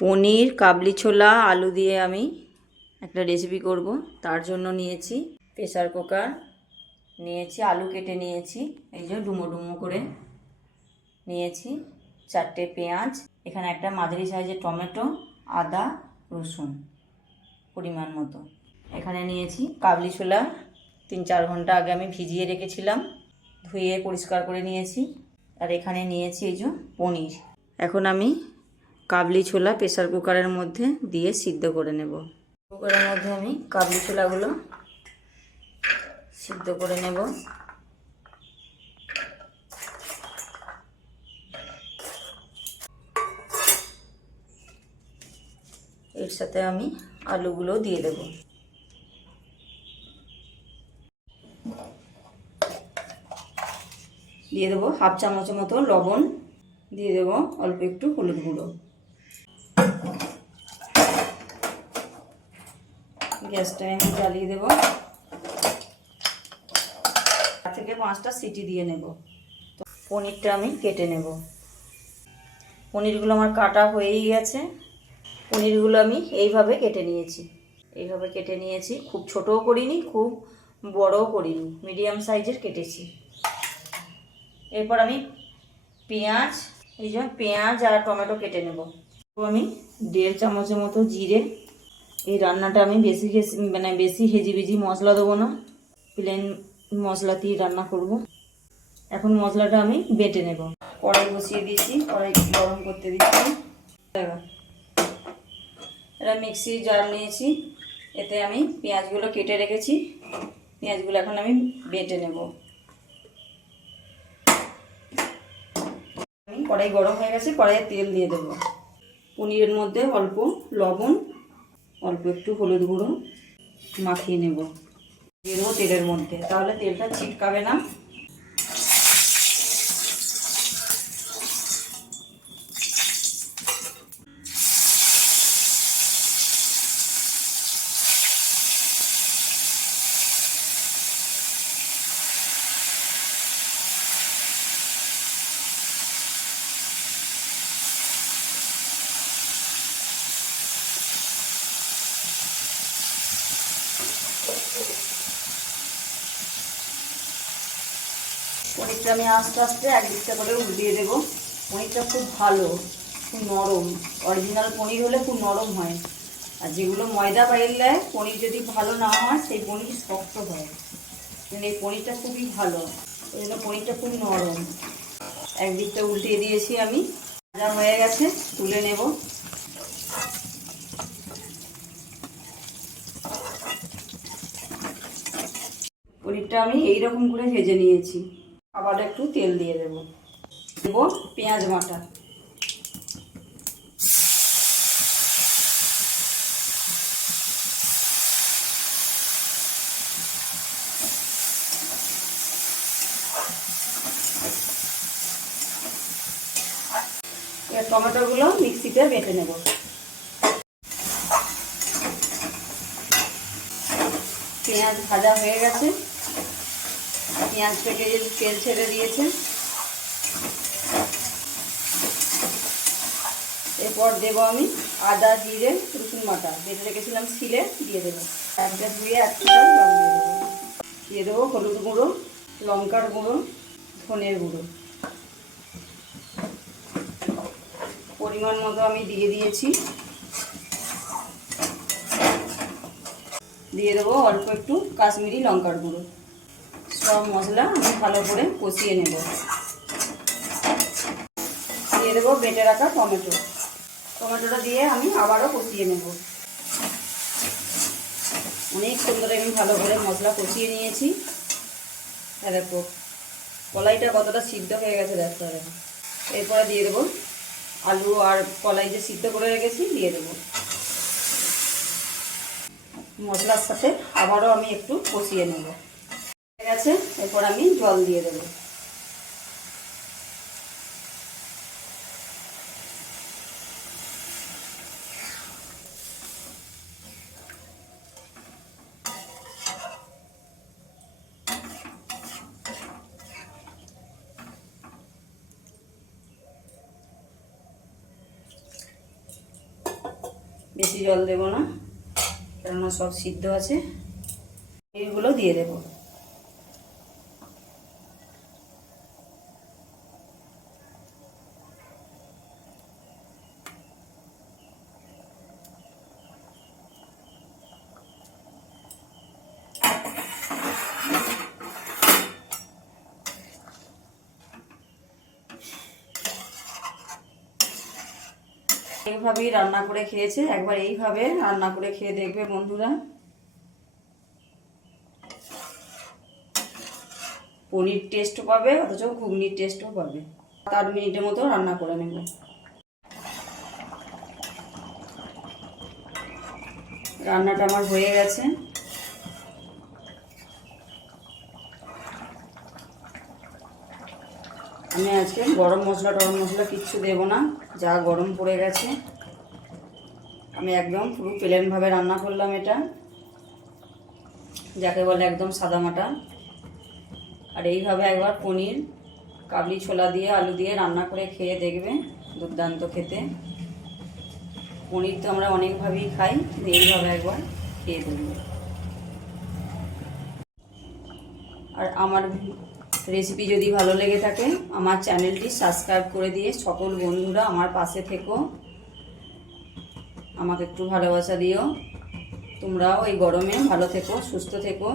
পনির কাবলি ছোলা আলু দিয়ে আমি একটা রেসিপি করব। তার জন্য নিয়েছি প্রেসার কুকার, নিয়েছি আলু কেটে নিয়েছি, এই যে ডুমো ডুমো করে নিয়েছি, 4টে পেঁয়াজ, এখানে একটা মাঝারি সাইজের টমেটো, আদা রসুন পরিমাণ মতো। এখানে নিয়েছি কাবলি ছোলা, 3-4 ঘন্টা আগে আমি ভিজিয়ে রেখেছিলাম, ধুয়ে পরিষ্কার করে নিয়েছি। আর এখানে নিয়েছি এই যে পনির। এখন আমি কাবলি ছোলা প্রেসার কুকারের মধ্যে দিয়ে সিদ্ধ করে নেব। কুকারের মধ্যে আমি কাবলি ছোলাগুলো সিদ্ধ করে নেব। এর সাথে আমি আলুগুলো দিয়ে দেব। দিয়ে দেবো 1/2 চামচের মতো লবণ, দিয়ে দেবো অল্প একটু হলুদ গুঁড়ো। গ্যাসটা আমি জ্বালিয়ে দেবো, 4 থেকে 5টা সিটি দিয়ে নেব। তো পনিরটা আমি কেটে নেব। পনিরগুলো আমার কাটা হয়েই গেছে। পনিরগুলো আমি এইভাবে কেটে নিয়েছি, এইভাবে কেটে নিয়েছি। খুব ছোটও করিনি, খুব বড়ও করিনি, মিডিয়াম সাইজের কেটেছি। এরপর আমি পেঁয়াজ, এই যে পেঁয়াজ আর টমেটো কেটে নেব। আমি 1.5 চামচের মতো জিরে। এই রান্নাটা আমি বেশি হেজিবিজি মশলা দেবো না, প্লেন মশলা দিয়ে রান্না করব। এখন মশলাটা আমি বেটে নেব। কড়াই বসিয়ে দিয়েছি, কড়াই গরম করতে দিচ্ছি। এটা মিক্সি জার নিয়েছি, এতে আমি পেঁয়াজগুলো কেটে রেখেছি, পেঁয়াজগুলো এখন আমি বেটে নেব। কড়াই গরম হয়ে গেছে, কড়াইয়ে তেল দিয়ে দেব। পনিরের মধ্যে অল্প লবণ, অল্প একটু হলুদ গুঁড়ো মাখিয়ে নেব, দিয়ে দেবো তেলের মধ্যে, তাহলে তেলটা ছিটকাবে না। পনিরটা আমি আস্তে আস্তে একদিকটা করে উল্টিয়ে দেবো। পনিরটা খুব ভালো, খুব নরম, অরিজিনাল পনির হলে খুব নরম হয়। আর যেগুলো ময়দা পাইলে পনির যদি ভালো না হয় সেই পনির শক্ত হয়, কিন্তু এই পনিরটা খুবই ভালো, ওই জন্য পনিরটা খুব নরম। একদিকটা উল্টিয়ে দিয়েছি আমি, ভাজা হয়ে গেছে, তুলে নেব। পনিরটা আমি এইরকম করে ভেজে নিয়েছি। আবার একটু তেল দিয়ে দেব, দেব পেঁয়াজ বাটা, এবার টমেটোগুলো মিক্সিতে বেটে নেব। পেঁয়াজ ভাজা হয়ে গেছে, পেঁয়াজ থেকে তেল ছেড়ে দিয়েছে। এরপর দেব আমি আদা জিরে রসুন বাটা, বেটে রেখেছিলাম শিলে, দিয়ে দেবো। একটা ধুয়ে 1 লিটার জল দিয়ে দেবো। দিয়ে দেবো হলুদ গুঁড়ো, লঙ্কার গুঁড়ো, ধনের গুঁড়ো পরিমাণ মতো আমি দিয়ে দিয়েছি। দিয়ে দেবো অল্প একটু কাশ্মীরি লঙ্কার গুঁড়ো। সব মশলা আমি ভালো করে কষিয়ে নেব। দিয়ে দেবো বেটে রাখা টমেটো, টমেটোটা দিয়ে আমি আবারও কষিয়ে নেব। অনেক সুন্দর আমি ভালো করে মশলা কষিয়ে নিয়েছি। দেখো কলাইটা কতটা সিদ্ধ হয়ে গেছে, দেখতে হবে। এরপরে দিয়ে দেবো আলু আর কলাই যে সিদ্ধ করে রেখেছি, দিয়ে দেবো মশলার সাথে। আবারও আমি একটু কষিয়ে নেব। হয়ে গেছে, এরপর আমি জল দিয়ে দেবো। বেশি জল দেব না, কেননা সব সিদ্ধ আছে। এগুলো দিয়ে দেব। এইভাবেই রান্না করে খেয়েছে, একবার এইভাবে রান্না করে খেয়ে দেখবে বন্ধুরা। পনির টেস্টও পাবে, অথচ ঘুগনির টেস্টও পাবে। 8 মিনিটের মতো রান্না করে নেব। রান্নাটা আমার হয়ে গেছে। আমি আজকে গরম মশলা কিচ্ছু দেব না, যা গরম পড়ে গেছে। আমি একদম পুরো প্লেনভাবে রান্না করলাম, এটা যাকে বলে একদম সাদামাটা। আর এইভাবে একবার পনির কাবলি ছোলা দিয়ে আলু দিয়ে রান্না করে খেয়ে দেখবে, দুর্দান্ত খেতে। পনির তো আমরা অনেকভাবেই খাই, এইভাবে একবার খেয়ে দেখবে। আর আমার রেসিপি যদি ভালো লেগে থাকে, আমার চ্যানেলটি সাবস্ক্রাইব করে দিয়ে সকল বন্ধুরা আমার পাশে থেকো, আমাকে একটু ভালোবাসা দিও। তোমরাও এই গরমে ভালো থেকো, সুস্থ থেকো।